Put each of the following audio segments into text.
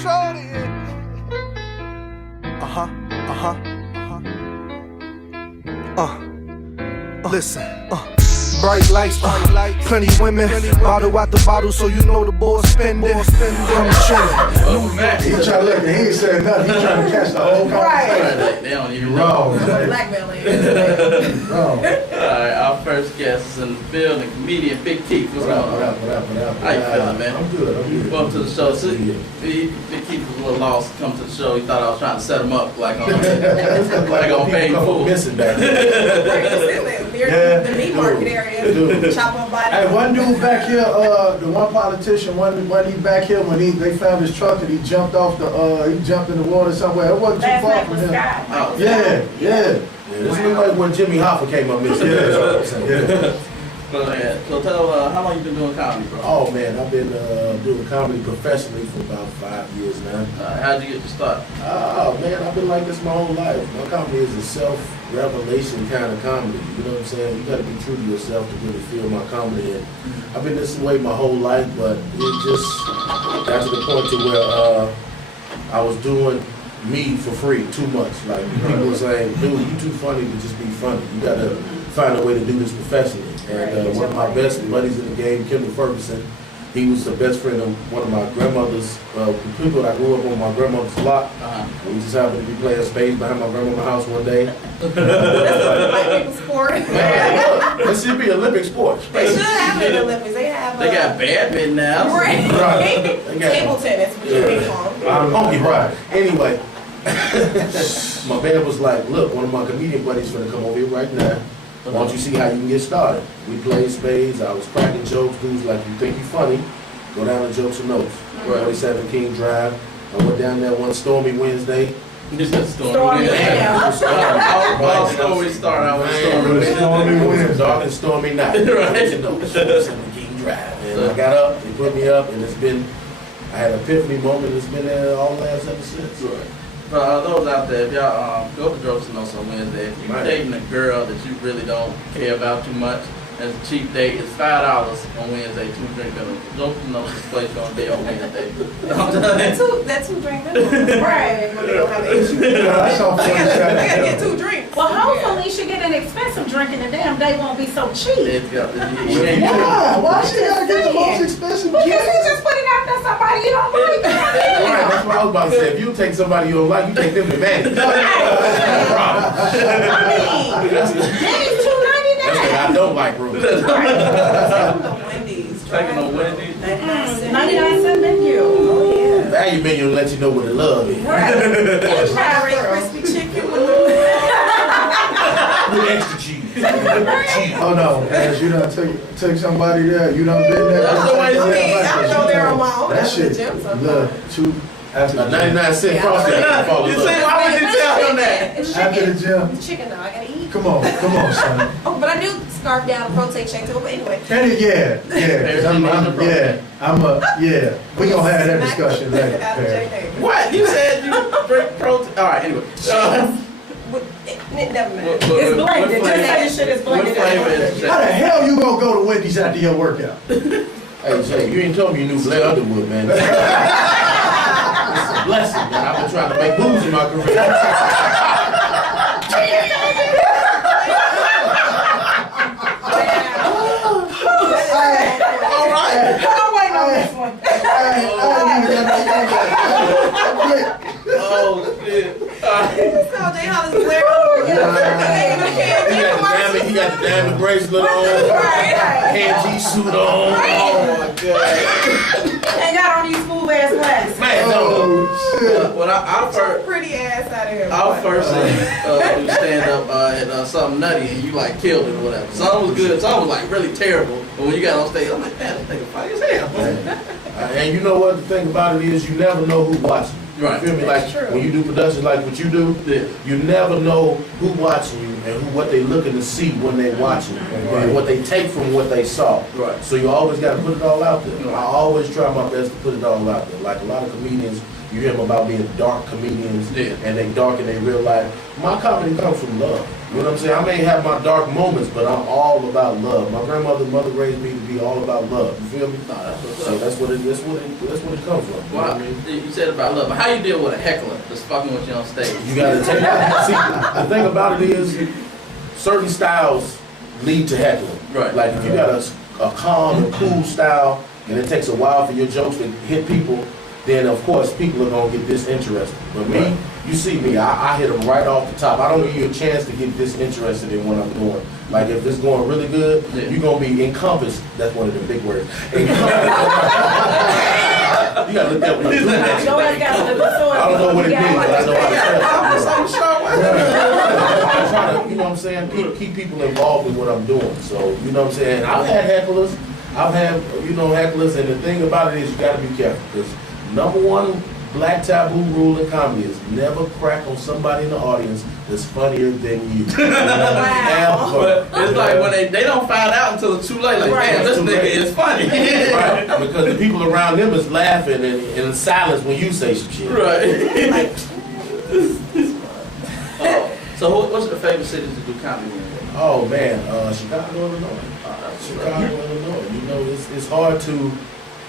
Shorty. Listen. Bright lights, plenty women, bottle out the bottle, so you know the boy spending. I'm chillin'. He trying to look, he ain't saying nothing. He trying to catch the whole conversation. They don't even Wrong. know. Wrong. Alright, our first guest is in the building, comedian Big Keef. What's going on? How you feeling, man? I'm good. Welcome to the show. So, Big Keef was a little lost to come to the show. He thought I was trying to set him up like on paying full. Missing back there. The meat market area. Dude. Chop on body. Hey, one dude back here, the one politician, when he back here, when they found his truck and he jumped off he jumped in the water somewhere. It wasn't too Last far night from was him. Scott. Yeah. This look like when Jimmy Hoffa came up missing. So tell how long you been doing comedy, bro? Oh man, I've been doing comedy professionally for about 5 years now. How'd you get your start? Oh man, I've been like this my whole life. My comedy is a self-revelation kind of comedy. You know what I'm saying? You gotta be true to yourself to really feel my comedy. And I've been this way my whole life, but it just got to the point to where I was doing me for free too much. Like people were saying, dude, you too funny to just be funny. You gotta find a way to do this professionally. And one of my best buddies in the game, Kendall Ferguson, he was the best friend of one of my grandmother's, people that I grew up on my grandmother's block. We just happened to be playing spades behind my grandmother's house one day. That's a white people sport. Man, look, this should be Olympic sports. They should have it in the Olympics. They have. They got badminton now. Right. They got Table tennis, which is big on. Right. Anyway, my man was like, look, one of my comedian buddies finna come over here right now. Why don't you see how you can get started? We played spades, I was cracking jokes, dudes like, you think you funny, go down to Jokes and Notes. 27 King Drive. I went down there one stormy Wednesday. Just a stormy. All stories start out with stormy Wednesday. Dark and stormy night. Jokes and Notes, 27 King Drive. And I got up, they put me up, and I had an epiphany moment, it's been there all last ever since. Right. For those out there, if y'all go to Jokes and Notes on Wednesday, if you're dating a girl that you really don't care about too much, as a cheap date, it's $5 on Wednesday, 2 drink minimum. Jokes and Notes is placed on day on Wednesday. That two drink minimum. Right. When they don't have an issue. That's so funny. I gotta get 2 drinks. Well, hopefully she get an expensive drink and the damn day won't be so cheap. Why she gotta get the most expensive Because drink? you just put it out there somebody you don't like. Right, that's what I was about to say. If you take somebody you don't like, you take them to manage. That's what I don't like, bro. Wendy's. Taking on Wendy's. 99 cent menu. Oh, yeah. Value menu will let you know what the love is. Right. Crispy chicken with With extra cheese. Oh no, as you done took somebody there, you done been there. That's the way it's I go there on my own. That After the shit, gym sometimes. look, after 99 cent frosty. You see, why would you tell him that? It's After the chicken. gym. It's chicken though. I gotta eat. Come on, son. Oh, but I do scarf down a protein shake too. But anyway. Yeah. We gonna have that discussion later. What? You said you drink protein. All right, anyway. Never mind. It's blended. Just say the shit is blended. How the hell you gonna go to Wendy's after your workout? Hey, Jay, you ain't told me you knew Blair Underwood, man. It's a blessing, man. I've been trying to make moves in my career. Oh, shit. He got the diamond bracelet on, hand suit on. Oh my God. And got on these smooth ass glasses. Man, no. Well, I first. Pretty ass out of here. I first do stand up at something nutty and you like killed it or whatever. Some was good, some was like really terrible. But when you got on stage, I'm like, man, this nigga funny as hell. And you know what the thing about it is, you never know who's watching. Right. You feel me? Like true. when you do production like what you do, Yeah. you never know who's watching you and what they looking to see when they watching and what they take from what they saw. Right. So you always got to put it all out there. Right. I always try my best to put it all out there. Like a lot of comedians you hear them about being dark comedians, Yeah. and they dark in their real life. My comedy comes from love. You know what I'm saying? I may have my dark moments, but I'm all about love. My mother raised me to be all about love. You feel me? No, that's what's So up. that's what it comes from. You know what Wow. I mean? You said about love, but how you deal with a heckler that's fucking with you on stage? You gotta take see, the thing about it is certain styles lead to heckling. Right. Like if you got a calm and cool style and it takes a while for your jokes to hit people, then of course people are gonna get disinterested. But me, Right. you see me, I hit them right off the top. I don't give you a chance to get disinterested in what I'm doing. Like if it's going really good, Yeah. you're gonna be encompassed. That's one of the big words. You gotta look that one up. Joe has got to I don't know what it means, but I know how to say it. I'm trying to, you know what I'm saying, keep people involved in what I'm doing. So, you know what I'm saying, I've had hecklers, hecklers, and the thing about it is you gotta be careful, because number one black taboo rule in comedy is never crack on somebody in the audience that's funnier than you. Wow. Ever. But it's like when they don't find out until it's too late. Like, Right. damn, this Too nigga late. is funny. Right, because the people around them is laughing and in silence when you say some shit. Right. What's your favorite city to do comedy in? Oh man, Chicago, Illinois. Chicago, Illinois. You know, it's hard to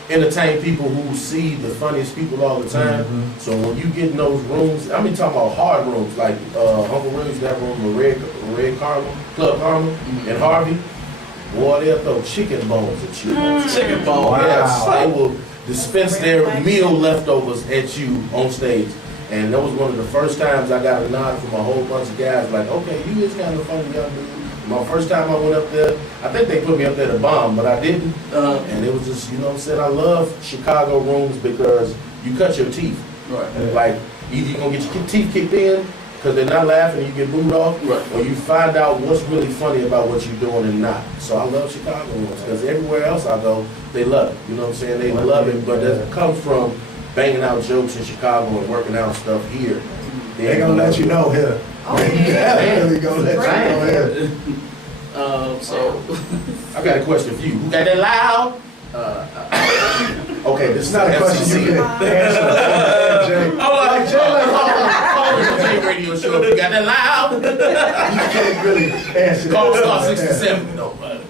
entertain people who see the funniest people all the time. So when you get in those rooms, I mean talking about hard rooms, like Uncle Willie's that room, the Red Carmel, Club Carmel, and Harvey, boy, they'll throw chicken bones at you. Chicken bone. Yes, they will dispense their meal leftovers at you on stage. And that was one of the first times I got a nod from a whole bunch of guys, like, okay, you is kind of funny, young dude. My first time I went up there, I think they put me up there to bomb, but I didn't. And it was just, you know what I'm saying, I love Chicago rooms because you cut your teeth. Right. Like, either you're going to get your teeth kicked in because they're not laughing and you get booed off, Right. or you find out what's really funny about what you're doing and not. So I love Chicago rooms because everywhere else I go, they love it. You know what I'm saying? They love it, but that comes from banging out jokes in Chicago and working out stuff here. They gonna let you know here. Oh, yeah. They gonna let you know here. So, I got a question for you. Who got that loud? Okay, this It's not a question you can answer. Jay. Like Jay radio show. You got that loud? You can't really answer that. Call star 67. Nobody.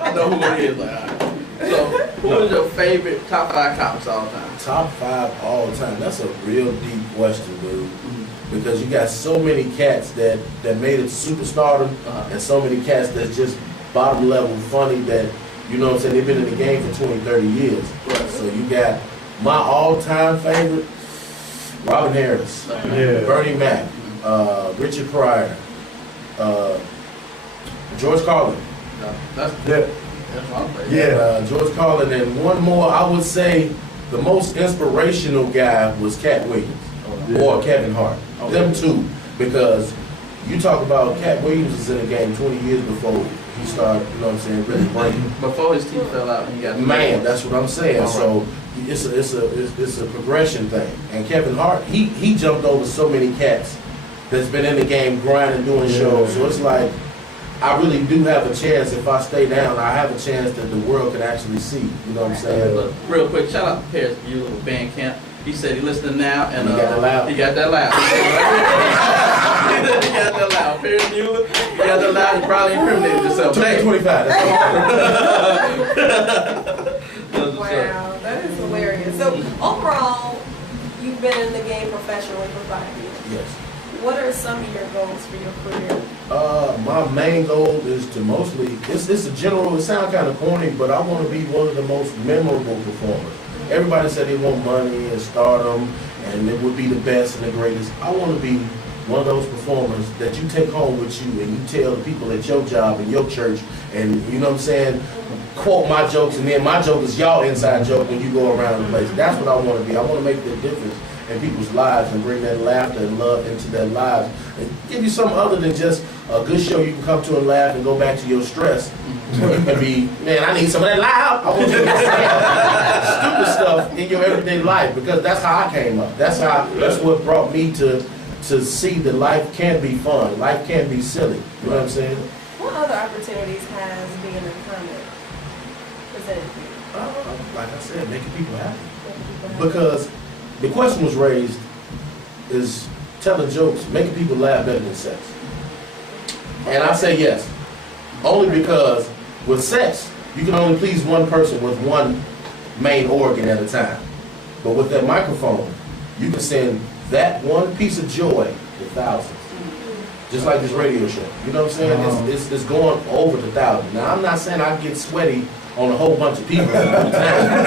I know who it is. Like, all right. So, who is your favorite top 5 comics all the time? Top 5 all the time. That's a real deep question, dude. Because you got so many cats that made it superstardom, and so many cats that's just bottom level funny that, you know what I'm saying, they've been in the game for 20, 30 years. Right. So you got my all-time favorite, Robin Harris, Yeah. Bernie Mac, Richard Pryor, George Carlin. That's Yeah. my favorite. Yeah. George Carlin, and one more, I would say the most inspirational guy was Cat Williams or Kevin Hart. Them two, because you talk about Cat Williams was in the game 20 years before he started, you know what I'm saying, really breaking. Before his teeth fell out and he got Man, that's what I'm saying. All right. So it's a progression thing. And Kevin Hart, he jumped over so many cats that's been in the game grinding, doing shows. So it's like, I really do have a chance if I stay down. I have a chance that the world can actually see. You know what I'm saying? Look, real quick, shout out to Paris Bueller with Band Camp. He said he listening now, and He got that loud. He got that loud. He got that loud. Paris Bueller, he got that loud. He probably incriminated himself. 25. That's all. Wow, that is hilarious. So overall, you've been in the game professionally for 5 years. Yes. What are some of your goals for your career? My main goal is to mostly, it's a general, it sounds kind of corny, but I want to be one of the most memorable performers. Everybody said they want money and stardom and it would be the best and the greatest. I want to be one of those performers that you take home with you and you tell the people at your job and your church and, you know what I'm saying, quote my jokes, and then my joke is y'all inside joke when you go around the place. That's what I want to be. I want to make the difference in people's lives and bring that laughter and love into their lives and give you something other than just a good show you can come to and laugh and go back to your stress. You can be, man, I need some of that loud. I want you to say stupid stuff in your everyday life because that's how I came up. That's what brought me to see that life can be fun. Life can be silly. You know what I'm saying? What other opportunities has being in comedy presented to you? Like I said, making people happy. Because the question was raised, is telling jokes, making people laugh better than sex? And I say yes. Only because with sex, you can only please one person with one main organ at a time. But with that microphone, you can send that one piece of joy to thousands. Just like this radio show. You know what I'm saying? It's going over the thousands. Now, I'm not saying I get sweaty on a whole bunch of people at the time.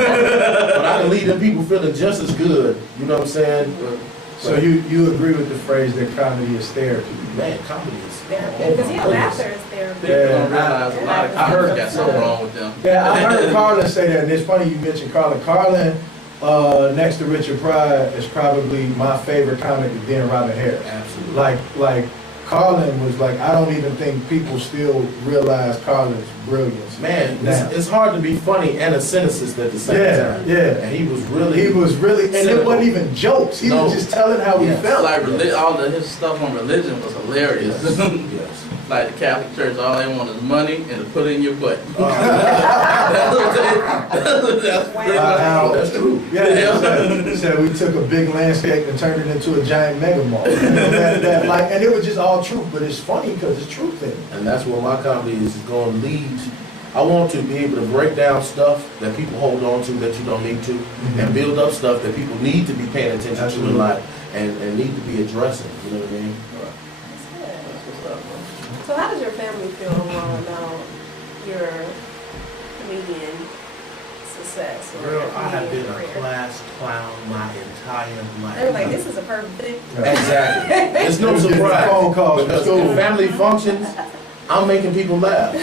But I can leave them people feeling just as good. You know what I'm saying? So you agree with the phrase that comedy is therapy? Man, comedy is Because laughter is therapy. People don't realize a lot of I heard- kids got something wrong with them. Yeah, I heard Carlin say that, and it's funny you mentioned Carlin. Carlin, next to Richard Pryor, is probably my favorite comic, then Robin Harris. Absolutely. Like Carlin was like, I don't even think people still realize Carlin's brilliance. Man, now. it's hard to be funny and a cynicist at the same time. Yeah. And he was really, and it cynical. wasn't even jokes. He was just telling how he Yeah. felt. Like his stuff on religion was hilarious. Yes. Like the Catholic Church, all they want is money and to put it in your butt. That's pretty much How- That's true. Yeah, he said we took a big landscape and turned it into a giant mega mall. And it was just all truth, but it's funny because it's truth in it. And that's where my comedy is going to lead. I want to be able to break down stuff that people hold on to that you don't need to, and build up stuff that people need to be paying attention to Absolutely. in life and need to be addressing. You know what I mean? So how does your family feel overall about your comedian success? Or Girl, your I have been comedian a career? class clown my entire life. They were like, this is a perfect fit. Exactly. It's no Getting surprise. phone calls from Because school. in family functions, I'm making people laugh.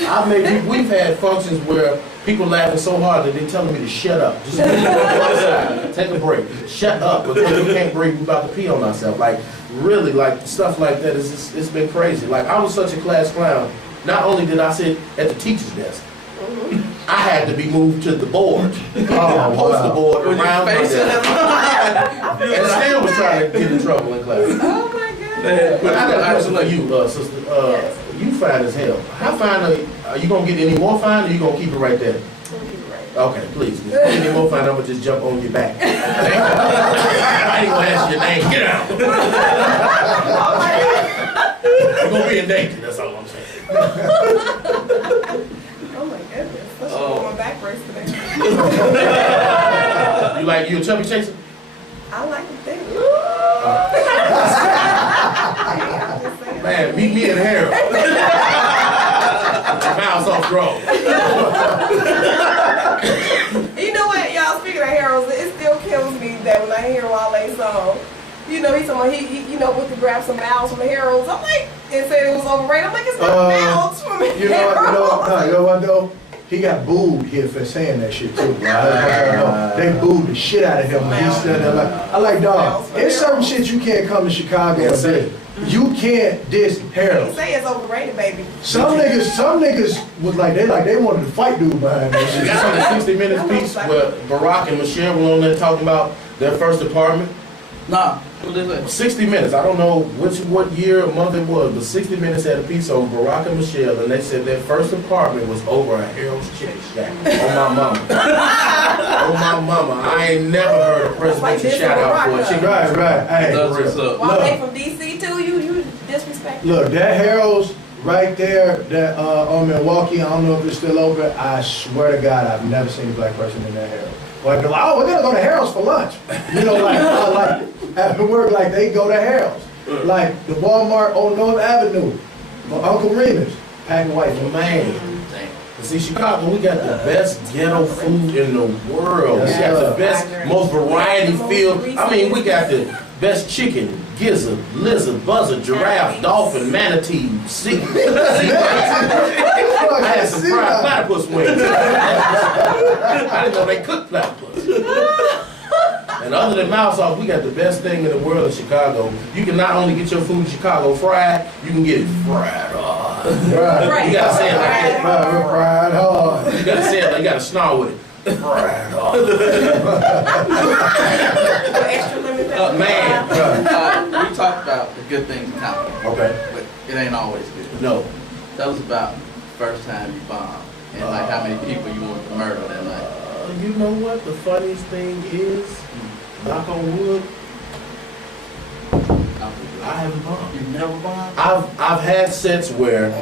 We've had functions where people laughing so hard that they're telling me to shut up. Just go outside, take a break. Shut up, because we can't breathe. We about to pee on ourselves. Like really, like stuff like that. It's been crazy. Like I was such a class clown. Not only did I sit at the teacher's desk, I had to be moved to the board, poster board When you around my face it, desk, and still was trying to get in trouble in class. Oh my God. But I got a question for you, sister. Yes. You fine as hell. How fine are you gonna get any more fine, or you gonna keep it right there? We'll keep it right. Okay, please. If you get any more fine, I'm gonna just jump on your back. I ain't gonna ask your name. Get out. You're gonna be in danger. That's all I'm saying. Oh my goodness. Let's Oh. go on back race today. You a chubby chaser? I like the thing. Man, meet me in Harold. Mouse off Grove. You know what, y'all, speaking of Harold's, it still kills me that when I hear Wale's song, you know, he's someone, he went to grab some mouths from Harold's. I'm like, and said it was overrated. I'm like, it's not mouths from You know Harold's. what though? He got booed here for saying that shit too. They booed the shit out of him when he said that. I like, dog, there's certain shit you can't come to Chicago and say. You can't diss You Harold. say it's overrated, baby. Some niggas was like they wanted to fight dude behind that You shit. saw the 60 Minutes piece where Barack and Michelle were on there talking about their first apartment? Nah, what is it? 60 Minutes. I don't know what year or month it was, but 60 Minutes had a piece on Barack and Michelle, and they said their first apartment was over a Harold's Chicken Shack. On my mama. On my mama. I ain't never heard a presidential shout out for a chicken. Right. Hey, That's what's up. Wale from DC too, you disrespect. look, that Harold's right there, that on Milwaukee, I don't know if it's still open. I swear to God, I've never seen a black person in that Harold. Like, oh, we're gonna go to Harold's for lunch. You know, like after work, like they go to Harold's. Like the Walmart on North Avenue, my Uncle Remus, packing white for Man. See, Chicago, we got the best ghetto food in the world. We got the best, most variety filled. I mean, we got the best chicken, gizzard, lizard, buzzard, giraffe, dolphin, manatee, sea. I had some fried platypus wings. I didn't know they cooked platypus. And other than mouse off, we got the best thing in the world in Chicago. You can not only get your food in Chicago fried, you can get it fried hard. Right. You gotta say it like that. Fried hard. You gotta say it like you gotta snarl with it. Fried hard. Extra lemon pepper. Man. We talked about the good things in comedy, Okay. but it ain't always good. No. Tell us about the first time you bombed and like how many people you wanted to murder that night. You know what the funniest thing is? Knock on wood. I haven't bombed. You never bombed? I've had sets where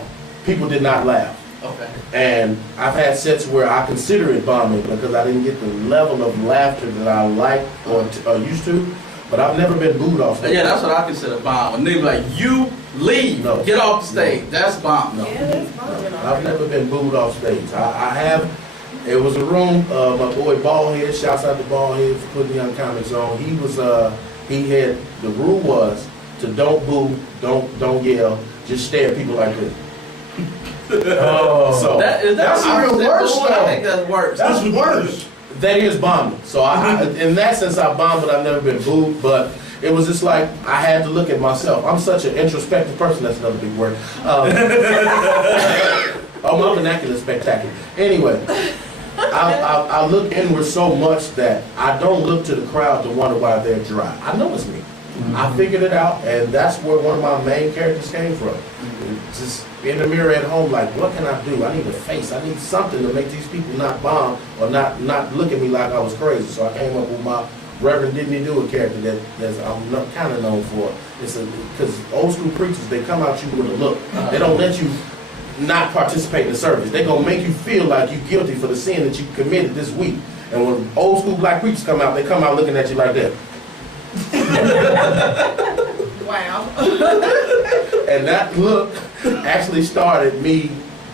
people did not laugh. Okay. And I've had sets where I consider it bombing because I didn't get the level of laughter that I like or used to. But I've never been booed off stage. Yeah, that's what I consider bomb. When niggas like, you leave, No. get off the stage. That's bomb. No. Yeah, that's fine. I've never been booed off stage. I have. It was a room. My boy Ballhead, shouts out to Ballhead for putting Young Comics on. He was. He had the rule was to don't boo, don't yell, just stare at people like this. Oh. So That's even worse, I think that's worse. That's worse. that is bombing. So in that sense, I bombed, but I've never been booed. But it was just like I had to look at myself. I'm such an introspective person. That's another big word. Oh, my vernacular is spectacular. Anyway, I look inward so much that I don't look to the crowd to wonder why they're dry. I know it's me. I figured it out, and that's where one of my main characters came from. Just in the mirror at home, like, what can I do? I need a face. I need something to make these people not bomb or not look at me like I was crazy. So I came up with my Reverend Didn't He Do It character that I'm kind of known for. Because old school preachers, they come at you with a look. They don't let you not participate in the service. They're going to make you feel like you're guilty for the sin that you committed this week. And when old school black preachers come out, they come out looking at you like that. Wow. And that look actually started me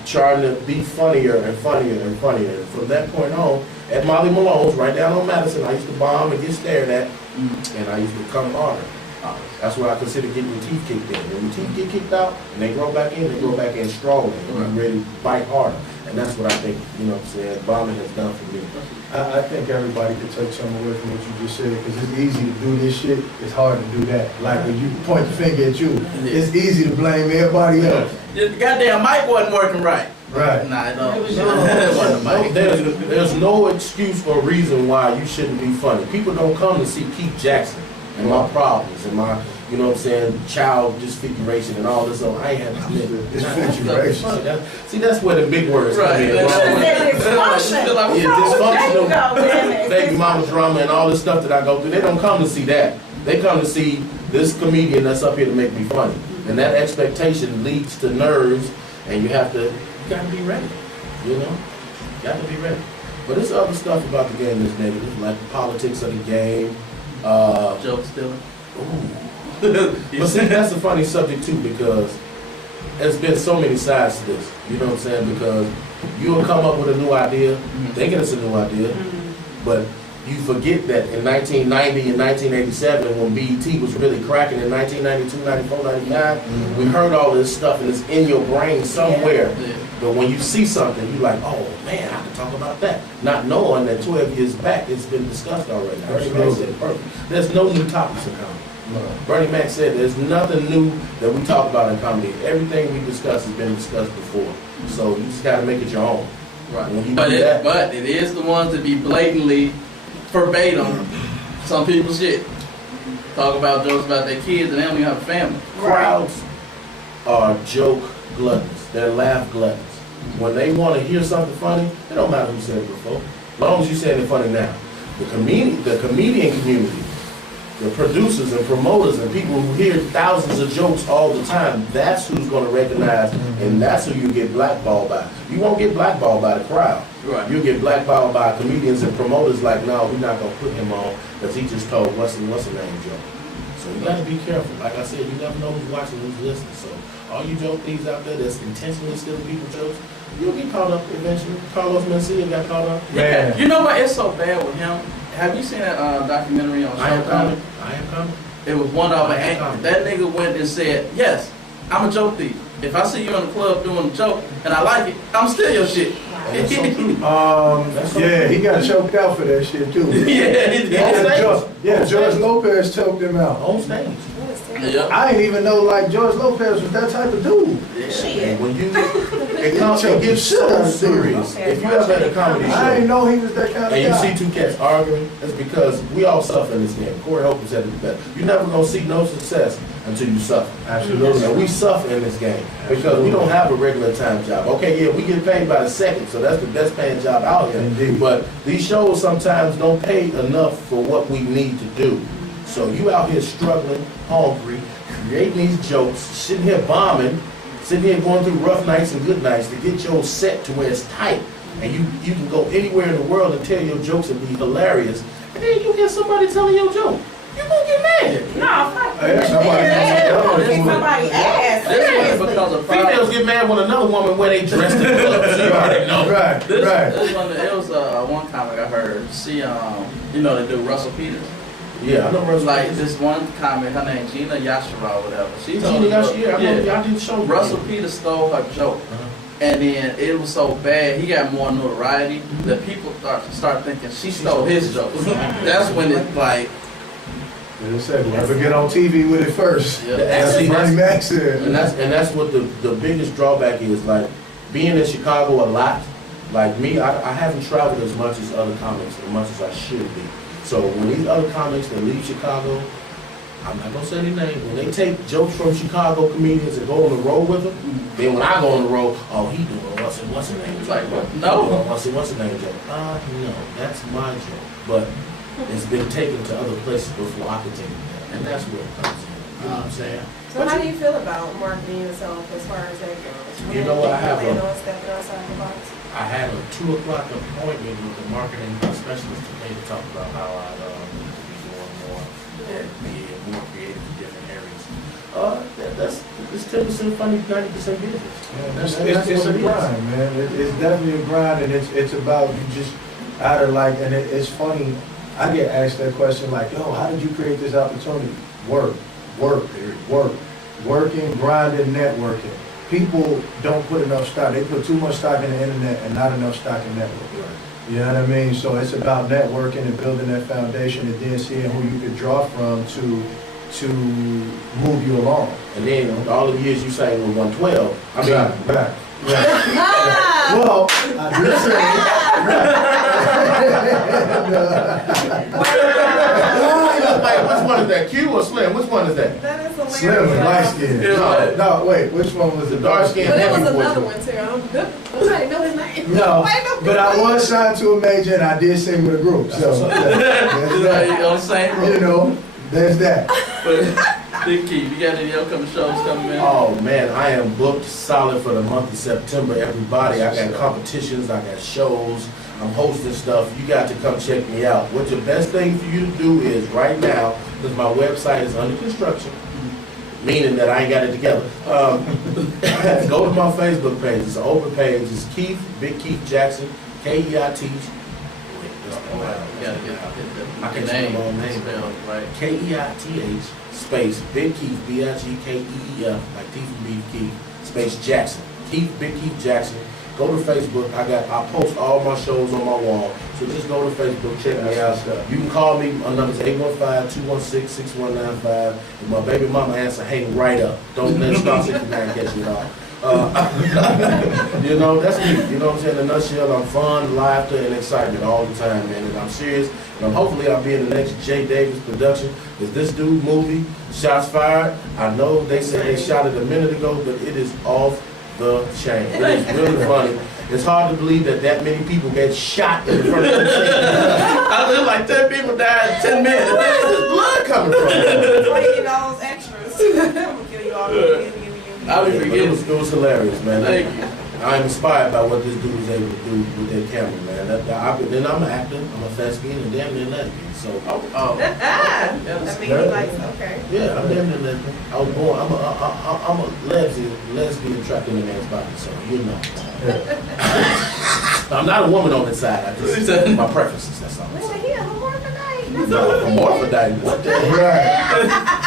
trying to be funnier and funnier and funnier. And from that point on, at Molly Malone's, right down on Madison, I used to bomb and get stared at, and I used to come harder. That's what I consider getting your teeth kicked in. When your teeth get kicked out and they grow back in, they grow back in strong and you ready to bite harder. And that's what I think, you know what I'm saying, bombing has done for me. I think everybody could take something away from what you just said, because it's easy to do this shit, it's hard to do that. Like when you point the finger at you, it's easy to blame everybody else. The goddamn mic wasn't working right. Right. Nah, it don't. There's no excuse or reason why you shouldn't be funny. People don't come to see Keith Jackson and my problems and my, you know what I'm saying, child disfiguration and all this. So I ain't had Disfiguration. See, that's where the big words come in. Dysfunctional baby mama drama and all this stuff that I go through. They don't come to see that. They come to see this comedian that's up here to make me funny. And that expectation leads to nerves, and you gotta be ready. You know? You got to be ready. But there's other stuff about the game that's negative, like the politics of the game. Joke stealing. But see, that's a funny subject too, because there's been so many sides to this. You know what I'm saying? Because you'll come up with a new idea, thinking it's a new idea, but you forget that in 1990 and 1987, when BET was really cracking in 1992, 94, 95, we heard all this stuff and it's in your brain somewhere. Yeah. But when you see something, you're like, oh man, I can talk about that. Not knowing that 12 years back, it's been discussed already. Bernie Mac said it perfect. There's no new topics in comedy. Bernie Mac said there's nothing new that we talk about in comedy. Everything we discuss has been discussed before. So you just got to make it your own. Right. When you But do that, it is the ones that be blatantly verbatim some people's shit. Talk about jokes about their kids and they don't even have a family. crowds are joke gluttons. They're laugh gluttons. When they want to hear something funny, it don't matter who said it before. As long as you saying it funny now. The comedian community, the producers and promoters and people who hear thousands of jokes all the time, that's who's going to recognize, and that's who you get blackballed by. You won't get blackballed by the crowd. Right. You'll get blackballed by comedians and promoters like, no, we're not going to put him on because he just told what's the name joke. So you got to be careful. Like I said, you never know who's watching, who's listening. So all you joke thieves out there that's intentionally stealing people's jokes, you'll get caught up eventually. Carlos Mencia got caught up. Man. You know what? It's so bad with him. Have you seen that documentary on I am Showtime? coming. It was one of them. I am coming. That nigga went and said, yes, I'm a joke thief. If I see you in the club doing a joke and I like it, I'm still your shit. And that's so true. Yeah, he got choked out for that shit too. George Lopez choked him out. On stage. Yeah. I didn't even know like George Lopez was that type of dude. And when it gets so serious. If you ever at a comedy I didn't show know he was that kind of and you guy. see two cats arguing, it's because we all suffer in this game. Corey Holcomb said it best. You're never gonna see no success until you suffer. Absolutely. And we suffer in this game because we don't have a regular time job. Okay, yeah, we get paid by the second, so that's the best paying job out here. Indeed. But these shows sometimes don't pay enough for what we need to do. So you out here struggling, hungry, creating these jokes, sitting here bombing, sitting here going through rough nights and good nights to get your set to where it's tight. And you can go anywhere in the world and tell your jokes and be hilarious. And then you hear somebody telling your joke. You gonna get mad. No, fuck Hey, that. Somebody asked. This was because of Females get mad when another woman wear they dressed in clubs. You already know. Right, This right. it was one comic I heard. She you know they do Russell Peters. Yeah, I know It was Russell. like this one comic, her name Gina Yashara or whatever. She told Gina the joke- Yashara, I know y'all did show. Russell Peters stole her joke. And then it was so bad, he got more notoriety that people start thinking she stole his jokes. That's when it like, They said, whoever get on TV with it first. yeah. That's what Bernie Mac said. And that's what the biggest drawback is. Like being in Chicago a lot. Like me, I haven't traveled as much as other comics, as much as I should be. So when these other comics that leave Chicago, I'm not gonna say their name. When they take jokes from Chicago comedians and go on the road with them, then when I go on the road, oh, he doing what's his name? It's like, what? No. What's his name joke? No, that's my joke. But it's been taken to other places before I could take it there, and that's where it comes in. You know what I'm saying? So how do you feel about marketing yourself as far as that goes? You know what, I have Plan on stepping outside the box? I had a 2 o'clock appointment with the marketing specialist today to talk about how I need to be doing more and being more creative in different areas. That's it's 10% funny, 90% business. It's what a it is. grind, man. It's definitely a grind, and it's about you just out of like, and it's funny. I get asked that question like, "Yo, how did you create this opportunity?" Working, grinding, networking. People don't put enough stock. They put too much stock in the internet and not enough stock in networking. You know what I mean? So it's about networking and building that foundation, and then seeing who you could draw from to move you along. And then all the years you sang with 112, I mean, Right. Well, like, which one is that? Q or Slim? Which one is that? That is hilarious. Slim and light skin. No, wait, which one was the Dark skin. But there was Heavy another voice. one too. I don't know his name. No, Wait, but I was signed to a major and I did sing with a group. So, You know, same you know, there's that. But Big Keef, you got any upcoming shows coming in? Oh man, I am booked solid for the month of September, everybody. I got competitions, I got shows, I'm hosting stuff. You got to come check me out. What your best thing for you to do is right now, because my website is under construction, meaning that I ain't got it together. Go to my Facebook page. It's an open page. It's Keef, Big Keef Jackson, Keith. You gotta get I the can name spell my name. spelled right. Keith space Big Keef BIGKEEF like Keef and Beef Keef space Jackson. Keef Big Keef Jackson. Go to Facebook. I post all my shows on my wall. So just go to Facebook, check me out. You can call me. My number is 815-216-6195. And my baby mama answer, hang right up. Don't let Star 69 catch you off. You know, that's me. You know what I'm saying? In a nutshell, I'm fun, laughter, and excitement all the time, man. And I'm serious. And hopefully I'll be in the next Jay Davis production. Is this dude movie, Shots Fired? I know they said they shot it a minute ago, but it is off the chain. It is really funny. It's hard to believe that many people get shot in the front of the scene. I feel like 10 people died in 10 minutes. Where is this blood coming from? Before you get all those extras. I'm gonna kill you all. I'll be forgetting. It was hilarious, man. Thank you. I'm inspired by what this dude was able to do with that camera, man. Then I'm an actor, I'm a thespian, and damn near lesbian. So, I mean, he likes, okay. yeah, I'm damn near lesbian. I was born, I'm a lesbian trapped in a man's body, so you know. I'm not a woman on this side. I just my preferences. That's all. Wait, he a hermaphrodite? No, hermaphrodite. What the hell?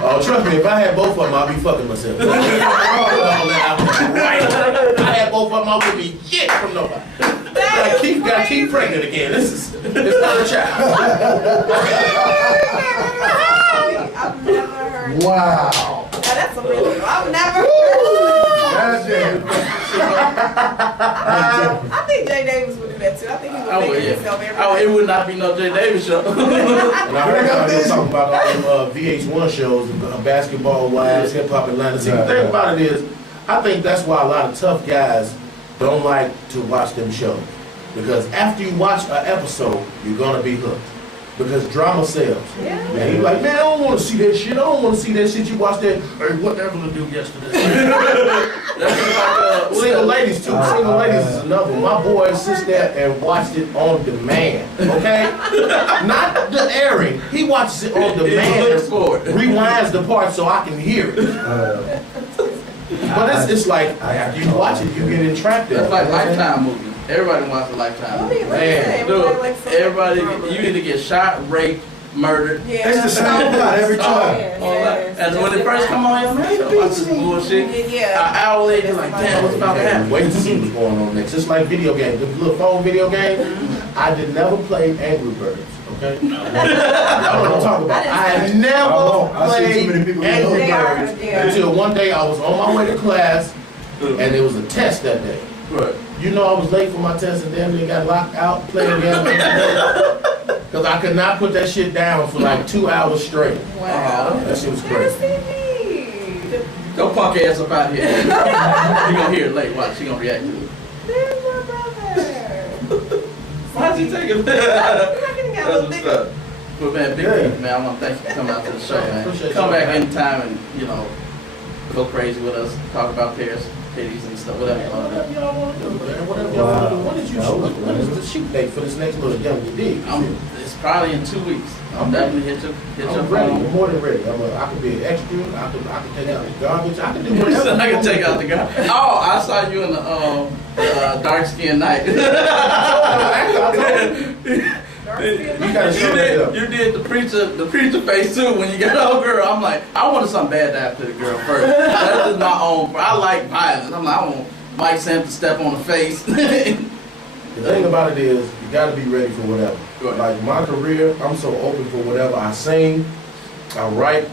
Oh, trust me, if I had both of them, I'd be fucking myself. Right. I had both of them, I wouldn't be shit from nobody. Got Keef pregnant again. This is not a child. I've never heard. Wow. Now, that's a real. I've never heard. I think Jay Davis would do that too. I think he would make himself every day. It would not be no Jay Davis show. And I heard y'all here talking about all them VH1 shows, Basketball Wives, Hip Hop Atlanta. See, the thing about it is, I think that's why a lot of tough guys don't like to watch them shows. Because after you watch an episode, you're gonna be hooked. Because drama sells. Yeah. And you're like, man, I don't want to see that shit. I don't want to see that shit. You watch that. Hey, what Evelyn do yesterday? Single ladies too. Single ladies is another one. My boy sits there and watched it on demand. Okay, not the airing. He watches it on demand. Rewinds the part so I can hear it. But it's like after you watch it, you get entrapped. It's like Lifetime movies. Everybody wants a Lifetime movie. Man, everybody, you either get shot, raped, murdered. Yeah. It's the same plot every time. And when it first come on, man, you watch this bullshit. Yeah. An hour later, like, damn, what's about to happen? Wait to see what's going on next. Just like video games, the little phone video games. I did never play Angry Birds. Okay. I don't want to talk about. I never played Angry Birds until one day I was on my way to class, and there was a test that day. Right. You know, I was late for my test and damn near got locked out playing games. Because I could not put that shit down for like 2 hours straight. Wow. That shit was crazy. Go punk ass up out here. You gonna hear it late. Watch, she gonna react to it. There's my brother. Why'd you take it? But man, Big Keef, man, I want to thank you for coming out to the show, man. Come back anytime and, go crazy with us, talk about Paris, titties and stuff, whatever you want to do. Whatever y'all want to do, man. Whatever y'all want to do. When did you shoot? When is the shoot date for this next little young dig? It's probably in 2 weeks. I'm definitely hit your ready. phone. I'm more than ready. I could be an extra. I could take out the garbage. I could do whatever. I can take out the guy. Oh, I saw you in the dark skinned night. You did the preacher face too when you got old girl. I'm like, I wanted something bad to happen to the girl first. That's just my own. I like violence. I'm like, I want Mike Sam to step on the face. The thing about it is, you got to be ready for whatever. Like my career, I'm so open for whatever. I sing, I write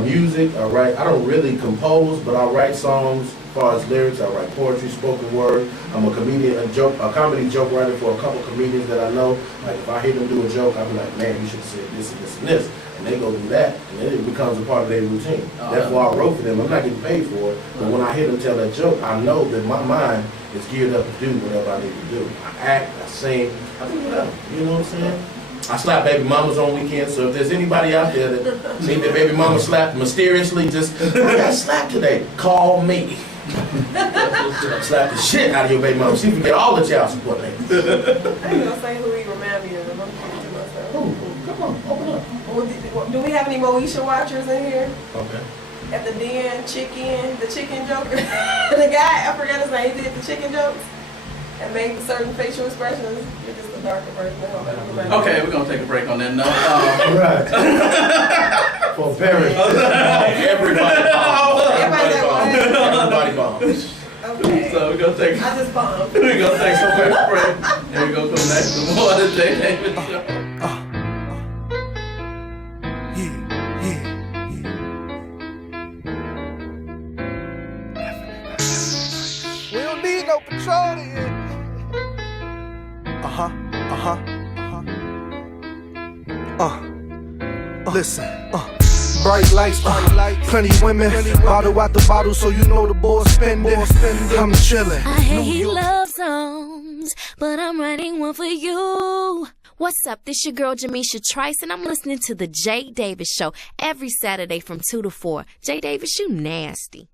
music, I don't really compose, but I write songs as far as lyrics. I write poetry, spoken word. I'm a comedian, a comedy joke writer for a couple comedians that I know. Like if I hear them do a joke, I'll be like, man, you should have said this and this and this. And they go do that, and then it becomes a part of their routine. That's why I wrote for them. I'm not getting paid for it, but when I hear them tell that joke, I know that my mind is geared up to do whatever I need to do. I act, I sing, I do whatever. You know what I'm saying? I slap baby mamas on weekends, so if there's anybody out there that need their baby mama slapped mysteriously, just, I got slapped today, call me. Slap the shit out of your baby mama. She can get all the child support payments. I ain't gonna say who he remind me of. I'm thinking to myself. Oh, come on, open up. Do we have any Moesha watchers in here? Okay. At the den, the chicken joker. The guy, I forgot his name, he did the chicken jokes and made certain facial expressions. It's just a darker version of him. Okay, we're gonna take a break on that note. Right. For Paris. Everybody bombs. Everybody bombs. Okay. So we're gonna take. I just bombed. We're gonna take a quick break, and we're gonna come back to more of the Jay Davis show. We don't need no patrol here. Listen, bright lights, plenty women, bottle out the bottle, so you know the boys spending. I'm chillin'. I hate love songs, but I'm writing one for you. What's up? This your girl Jamisha Trice, and I'm listening to the Jay Davis Show every Saturday from 2 to 4. Jay Davis, you nasty.